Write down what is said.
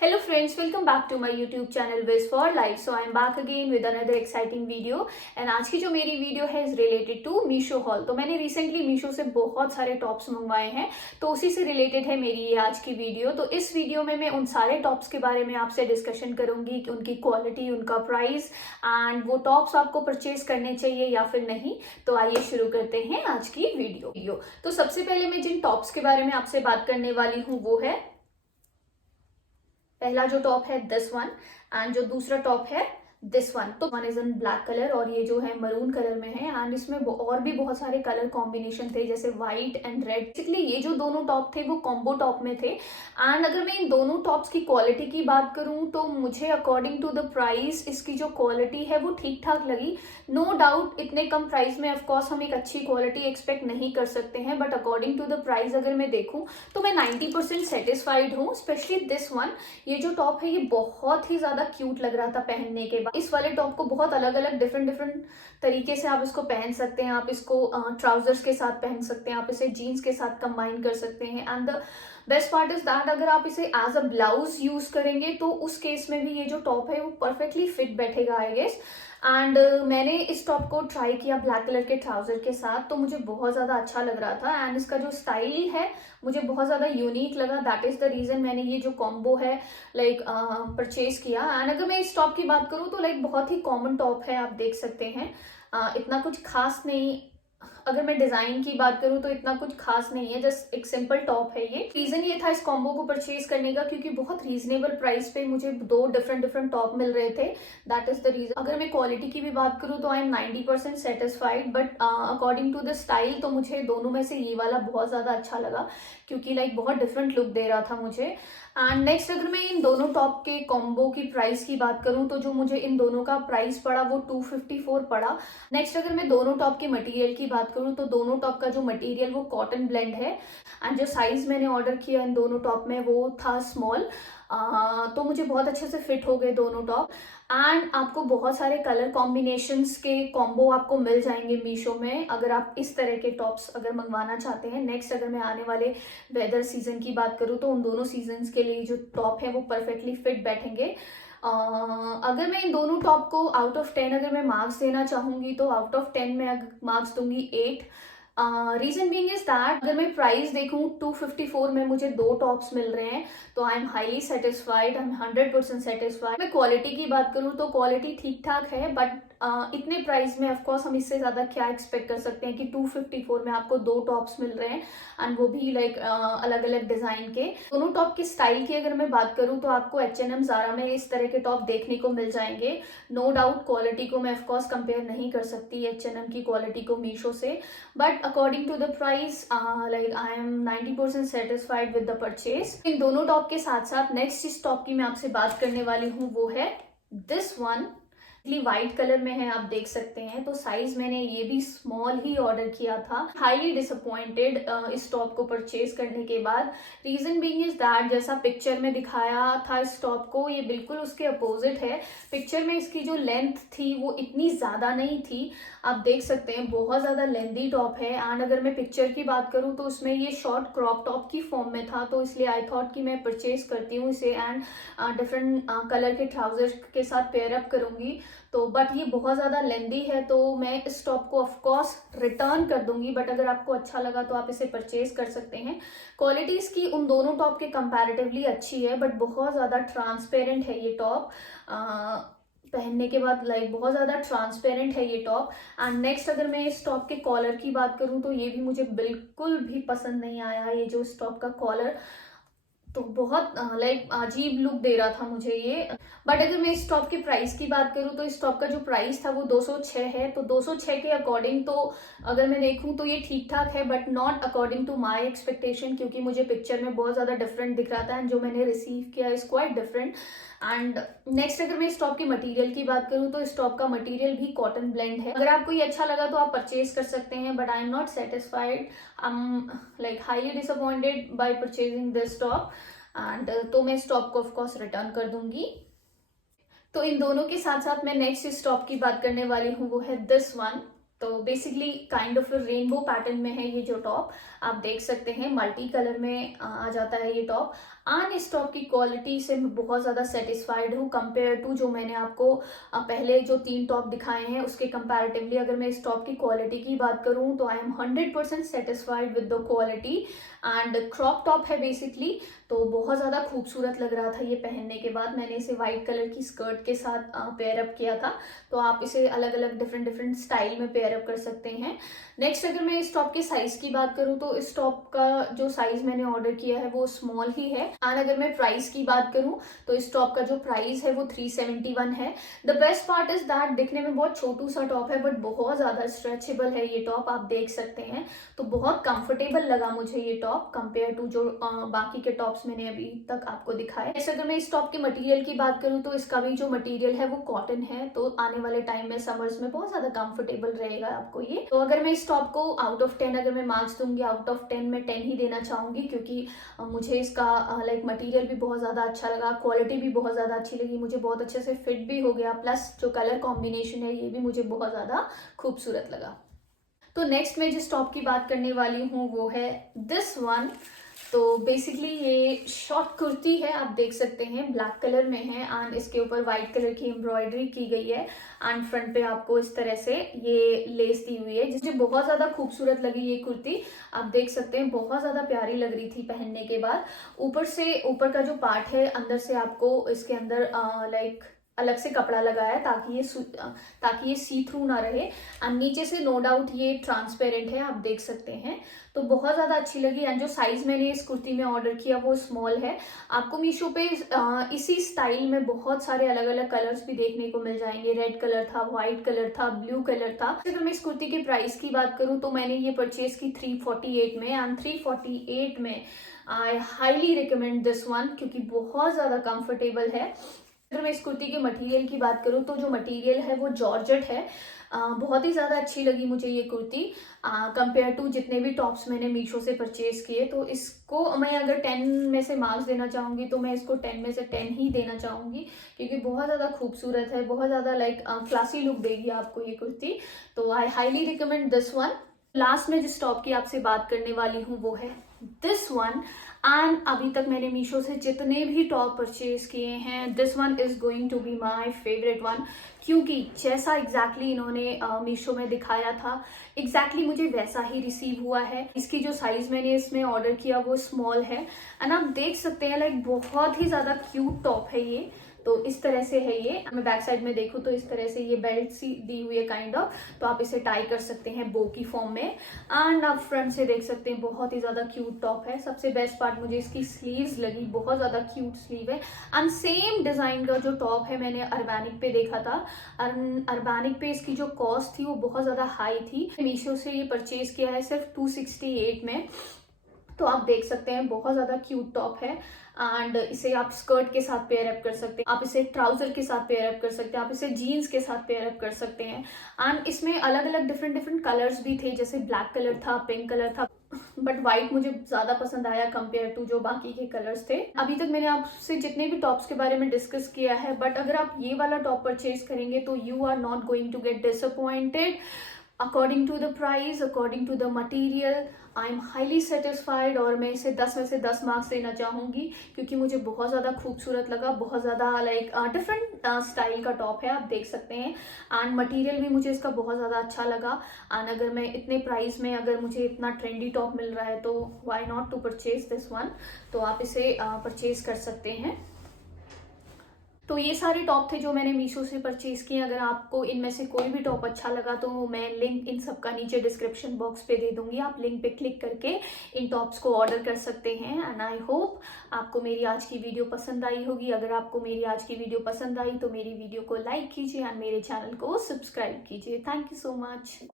Hello friends, welcome back to my YouTube channel Wiz for Life. So I am back again with another exciting video and आज की जो मेरी video है is related to Meesho haul. तो मैंने recently Meesho से बहुत सारे टॉप्स मंगवाए हैं, तो उसी से रिलेटेड है मेरी ये आज की वीडियो। तो इस वीडियो में मैं उन सारे टॉप्स के बारे में आपसे डिस्कशन करूंगी कि उनकी क्वालिटी, उनका प्राइस एंड वो टॉप्स आपको परचेज करने चाहिए या फिर नहीं। तो आइए शुरू करते हैं आज की वीडियो। तो सबसे पहले मैं जिन टॉप्स के बारे में आपसे बात करने वाली हूँ वो है, पहला जो टॉप है दिस वन एंड जो दूसरा टॉप है दिस वन। तो one is in black colour और ये जो है मरून कलर में है एंड इसमें और भी बहुत सारे कलर कॉम्बिनेशन थे जैसे व्हाइट एंड रेड। बेसिकली ये जो दोनों टॉप थे वो कॉम्बो टॉप में थे एंड अगर मैं इन दोनों टॉप्स की क्वालिटी की बात करूं तो मुझे अकॉर्डिंग टू द प्राइस इसकी जो क्वालिटी है वो ठीक ठाक लगी। नो डाउट इतने कम प्राइस में ऑफकोर्स हम एक अच्छी क्वालिटी एक्सपेक्ट नहीं कर सकते हैं, but according to the price अगर मैं देखूं तो मैं 90% सेटिस्फाइड हूँ। स्पेशली दिस वन, ये जो टॉप है ये बहुत ही ज्यादा क्यूट लग रहा था पहनने के बाद। इस वाले टॉप को बहुत अलग अलग डिफरेंट तरीके से आप इसको पहन सकते हैं। आप इसको ट्राउजर्स के साथ पहन सकते हैं, आप इसे जीन्स के साथ कंबाइन कर सकते हैं and the best part is that अगर आप इसे एज अ ब्लाउज यूज करेंगे तो उस केस में भी ये जो टॉप है वो परफेक्टली फिट बैठेगा आई गेस। एंड मैंने इस टॉप को ट्राई किया ब्लैक कलर के ट्राउजर के साथ, तो मुझे बहुत ज्यादा अच्छा लग रहा था एंड इसका जो स्टाइल है मुझे बहुत ज्यादा यूनिक लगा। दैट इज द रीजन मैंने ये जो कॉम्बो है लाइक परचेज किया। एंड अगर मैं इस टॉप की बात करूँ तो लाइक बहुत ही कॉमन टॉप है, आप देख सकते हैं। इतना कुछ खास नहीं, अगर मैं डिजाइन की बात करूं तो इतना कुछ खास नहीं है, जस्ट एक सिंपल टॉप है ये। रीजन ये था इस कॉम्बो को परचेज करने का क्योंकि बहुत रीजनेबल प्राइस पे मुझे दो डिफरेंट टॉप मिल रहे थे। That is the reason. अगर मैं क्वालिटी की भी बात करूं तो I am 90% satisfied, but according to the style तो मुझे दोनों में से ये वाला बहुत ज्यादा अच्छा लगा क्योंकि लाइक बहुत डिफरेंट लुक दे रहा था मुझे। एंड नेक्स्ट अगर मैं इन दोनों टॉप के कॉम्बो की प्राइस की बात करूं तो जो मुझे इन दोनों का प्राइस पड़ा वो 254 पड़ा। नेक्स्ट अगर मैं दोनों टॉप के मटेरियल की बात करूं तो दोनों टॉप का जो मटेरियल वो कॉटन ब्लेंड है एंड जो साइज मैंने ऑर्डर किया इन दोनों टॉप में वो था स्मॉल। तो मुझे बहुत अच्छे से फिट हो गए दोनों टॉप। एंड आपको बहुत सारे कलर कॉम्बिनेशंस के कॉम्बो आपको मिल जाएंगे मीशो में अगर आप इस तरह के टॉप्स अगर मंगवाना चाहते हैं। नेक्स्ट अगर मैं आने वाले वेदर सीजन की बात करूँ तो उन दोनों सीजन्स के लिए जो टॉप है वो परफेक्टली फिट बैठेंगे। अगर मैं इन दोनों टॉप को आउट ऑफ 10 अगर मैं मार्क्स देना चाहूंगी तो आउट ऑफ 10 में मार्क्स दूंगी 8। रीजन बीइंग इज दैट अगर मैं प्राइस देखूं 254 में मुझे दो टॉप्स मिल रहे हैं तो I am highly satisfied, I am 100% satisfied. मैं क्वालिटी की बात करूं तो क्वालिटी ठीक ठाक है, बट इतने प्राइस में ऑफकोर्स हम इससे ज्यादा क्या एक्सपेक्ट कर सकते हैं कि 254 में आपको दो टॉप्स मिल रहे हैं एंड वो भी लाइक अलग अलग डिजाइन के। दोनों टॉप के स्टाइल की अगर मैं बात करूं तो आपको H&M ज़ारा में इस तरह के टॉप देखने को मिल जाएंगे। नो डाउट क्वालिटी को मैं ऑफकोर्स कंपेयर नहीं कर सकती H&M की क्वालिटी को मीशो से, but according to the price like I am 90% satisfied with the purchase. इन दोनों टॉप के साथ साथ नेक्स्ट इस टॉप की मैं आपसे बात करने वाली हूँ वो है दिस वन। व्हाइट कलर में है, आप देख सकते हैं। तो साइज मैंने ये भी स्मॉल ही ऑर्डर किया था। हाईली डिसअपॉइंटेड इस टॉप को परचेज करने के बाद। रीजन बीइंग इज दैट जैसा पिक्चर में दिखाया था इस टॉप को ये बिल्कुल उसके अपोजिट है। पिक्चर में इसकी जो लेंथ थी वो इतनी ज्यादा नहीं थी, आप देख सकते हैं बहुत ज्यादा लेंथी टॉप है। एंड अगर मैं पिक्चर की बात करूं तो उसमें ये शॉर्ट क्रॉप टॉप की फॉर्म में था, तो इसलिए आई थॉट कि मैं परचेज करती हूँ इसे एंड डिफरेंट कलर के ट्राउजर के साथ पेयर अप करूंगी। तो बट ये बहुत ज्यादा लेंदी है तो मैं इस टॉप को ऑफकोर्स रिटर्न कर दूंगी, बट अगर आपको अच्छा लगा तो आप इसे परचेज कर सकते हैं। क्वालिटी इसकी उन दोनों टॉप के कंपैरेटिवली अच्छी है, बट बहुत ज्यादा ट्रांसपेरेंट है ये टॉप। पहनने के बाद लाइक बहुत ज्यादा ट्रांसपेरेंट है ये टॉप। एंड नेक्स्ट अगर मैं इस टॉप के कॉलर की बात करूं तो ये भी मुझे बिल्कुल भी पसंद नहीं आया। ये जो इस टॉप का कॉलर तो बहुत लाइक अजीब लुक दे रहा था मुझे ये। बट अगर मैं इस टॉप के प्राइस की बात करूं तो इस टॉप का जो प्राइस था वो 206 है। तो 206 के अकॉर्डिंग तो अगर मैं देखूं तो ये ठीक ठाक है, but not according to my expectation क्योंकि मुझे पिक्चर में बहुत ज्यादा डिफरेंट दिख रहा था एंड जो मैंने रिसीव किया is quite different. And next अगर मैं इस टॉप के मटेरियल की बात करूं तो इस टॉप का मटेरियल भी कॉटन ब्लेंड है। अगर आपको ये अच्छा लगा तो आप परचेज कर सकते हैं, but I am not satisfied. I am like highly disappointed bye purchasing this top and तो मैं इस टॉप को ऑफकोर्स रिटर्न कर दूंगी। तो इन दोनों के साथ साथ मैं नेक्स्ट इस टॉप की बात करने वाली हूँ वो है दिस वन। तो basically kind of rainbow pattern में है ये जो टॉप, आप देख सकते हैं मल्टी कलर में आ जाता है ये टॉप। एंड इस टॉप की क्वालिटी से मैं बहुत ज़्यादा सेटिस्फाइड हूँ कंपेयर टू जो मैंने आपको पहले जो 3 टॉप दिखाए हैं उसके कंपैरेटिवली। अगर मैं इस टॉप की क्वालिटी की बात करूँ तो I M 100% satisfied with the quality. And crop top है बेसिकली, तो बहुत ज़्यादा खूबसूरत लग रहा था ये पहनने के बाद। मैंने इसे वाइट कलर की स्कर्ट के साथ पेयर अप किया था, तो आप इसे अलग अलग डिफरेंट स्टाइल में पेयर अप कर सकते हैं। नेक्स्ट अगर मैं इस टॉप के साइज की बात करूँ तो इस टॉप का जो साइज मैंने ऑर्डर किया है वो स्मॉल ही है। एंड अगर मैं प्राइस की बात करूँ तो इस टॉप का जो प्राइस है वो 371 है। The best part is that दिखने में बहुत छोटू सा टॉप है बट बहुत ज्यादा स्ट्रेचेबल है ये टॉप, आप देख सकते हैं। तो बहुत कंफर्टेबल लगा मुझे ये टॉप कंपेयर टू जो बाकी के टॉप्स मैंने अभी तक आपको दिखाए। जैसे अगर मैं इस टॉप के मटेरियल की बात करूँ तो इसका भी जो मटेरियल है वो कॉटन है, तो आने वाले टाइम में समर्स में बहुत ज्यादा कंफर्टेबल रहेगा आपको ये। तो अगर मैं इस टॉप को आउट ऑफ 10 अगर मैं मार्क्स दूंगी, आउट ऑफ 10 में 10 ही देना चाहूंगी, क्योंकि मुझे इसका लाइक मटेरियल भी बहुत ज्यादा अच्छा लगा, क्वालिटी भी बहुत ज्यादा अच्छी लगी, मुझे बहुत अच्छे से फिट भी हो गया, प्लस जो कलर कॉम्बिनेशन है ये भी मुझे बहुत ज्यादा खूबसूरत लगा। तो नेक्स्ट मैं जिस टॉप की बात करने वाली हूँ वो है दिस वन। तो बेसिकली ये शॉर्ट कुर्ती है, आप देख सकते हैं ब्लैक कलर में है एंड इसके ऊपर व्हाइट कलर की एम्ब्रॉयडरी की गई है एंड फ्रंट पे आपको इस तरह से ये लेस दी हुई है, जिससे बहुत ज्यादा खूबसूरत लगी ये कुर्ती। आप देख सकते हैं बहुत ज्यादा प्यारी लग रही थी पहनने के बाद। ऊपर से ऊपर का जो पार्ट है अंदर से आपको इसके अंदर लाइक अलग से कपड़ा लगाया है ताकि ये सी थ्रू ना रहे। एंड नीचे से नो डाउट ये ट्रांसपेरेंट है, आप देख सकते हैं। तो बहुत ज्यादा अच्छी लगी। एंड जो साइज मैंने इस कुर्ती में ऑर्डर किया वो स्मॉल है। आपको मीशो पे इसी स्टाइल में बहुत सारे अलग अलग कलर्स भी देखने को मिल जाएंगे। रेड कलर था, व्हाइट कलर था, ब्लू कलर था। अगर मैं इस कुर्ती के प्राइस की बात करूं तो मैंने ये परचेज की 348 में एंड 348 में I highly recommend this one, क्योंकि बहुत ज्यादा कंफर्टेबल है। अगर मैं इस कुर्ती के मटेरियल की बात करूँ तो जो मटेरियल है वो जॉर्जेट है। बहुत ही ज़्यादा अच्छी लगी मुझे ये कुर्ती कंपेयर टू जितने भी टॉप्स मैंने मीशो से परचेज किए। तो इसको मैं अगर 10 में से मार्क्स देना चाहूँगी तो मैं इसको 10 में से 10 ही देना चाहूँगी, क्योंकि बहुत ज़्यादा खूबसूरत है, बहुत ज़्यादा लाइक क्लासी लुक देगी आपको ये कुर्ती। तो I highly recommend this one. Last में जिस टॉप की आपसे बात करने वाली हूँ वो है दिस वन। एंड अभी तक मैंने मीशो से जितने भी टॉप परचेज किए हैं this one is going to be my favourite one, क्योंकि जैसा एग्जैक्टली इन्होंने मीशो में दिखाया था एग्जैक्टली मुझे वैसा ही रिसीव हुआ है। इसकी जो साइज मैंने इसमें ऑर्डर किया वो स्मॉल है एंड आप देख सकते हैं लाइक बहुत ही ज्यादा क्यूट टॉप है ये। तो इस तरह से है ये। मैं बैक साइड में देखूँ तो इस तरह से ये बेल्ट सी दी हुई है काइंड ऑफ, तो आप इसे टाई कर सकते हैं बो की फॉर्म में। एंड आप फ्रंट से देख सकते हैं बहुत ही ज्यादा क्यूट टॉप है। सबसे बेस्ट पार्ट मुझे इसकी स्लीव्स लगी, बहुत ज्यादा क्यूट स्लीव है। एंड सेम डिजाइन का जो टॉप है मैंने अर्बैनिक पे देखा था। अर्बैनिक पे इसकी जो कॉस्ट थी वो बहुत ज्यादा हाई थी। मीशो से ये परचेज किया है सिर्फ 268 में। तो आप देख सकते हैं बहुत ज्यादा क्यूट टॉप है एंड इसे आप स्कर्ट के साथ पेयर अप कर सकते हैं, आप इसे ट्राउजर के साथ पेयर अप कर सकते हैं, आप इसे जीन्स के साथ पेयर अप कर सकते हैं। एंड इसमें अलग अलग डिफरेंट कलर्स भी थे, जैसे ब्लैक कलर था, पिंक कलर था, बट व्हाइट मुझे ज्यादा पसंद आया कंपेयर टू जो बाकी के कलर्स थे। अभी तक मैंने आपसे जितने भी टॉप्स के बारे में डिस्कस किया है, बट अगर आप ये वाला टॉप परचेज करेंगे तो you are not going to get disappointed. According to the price, according to the material, I am highly satisfied और मैं इसे 10 में से 10 मार्क्स देना चाहूंगी, क्योंकि मुझे बहुत ज़्यादा खूबसूरत लगा। बहुत ज़्यादा लाइक डिफरेंट स्टाइल का टॉप है, आप देख सकते हैं। एंड मटेरियल भी मुझे इसका बहुत ज़्यादा अच्छा लगा। एंड अगर मैं इतने प्राइस में अगर मुझे इतना ट्रेंडी टॉप मिल रहा है तो why not to purchase this one. तो आप इसे परचेज कर सकते हैं। तो ये सारे टॉप थे जो मैंने मीशो से परचेज किए। अगर आपको इनमें से कोई भी टॉप अच्छा लगा तो मैं लिंक इन सब का नीचे डिस्क्रिप्शन बॉक्स पे दे दूंगी, आप लिंक पे क्लिक करके इन टॉप्स को ऑर्डर कर सकते हैं। एंड आई होप आपको मेरी आज की वीडियो पसंद आई होगी। अगर आपको मेरी आज की वीडियो पसंद आई तो मेरी वीडियो को लाइक कीजिए एंड मेरे चैनल को सब्सक्राइब कीजिए। Thank you so much.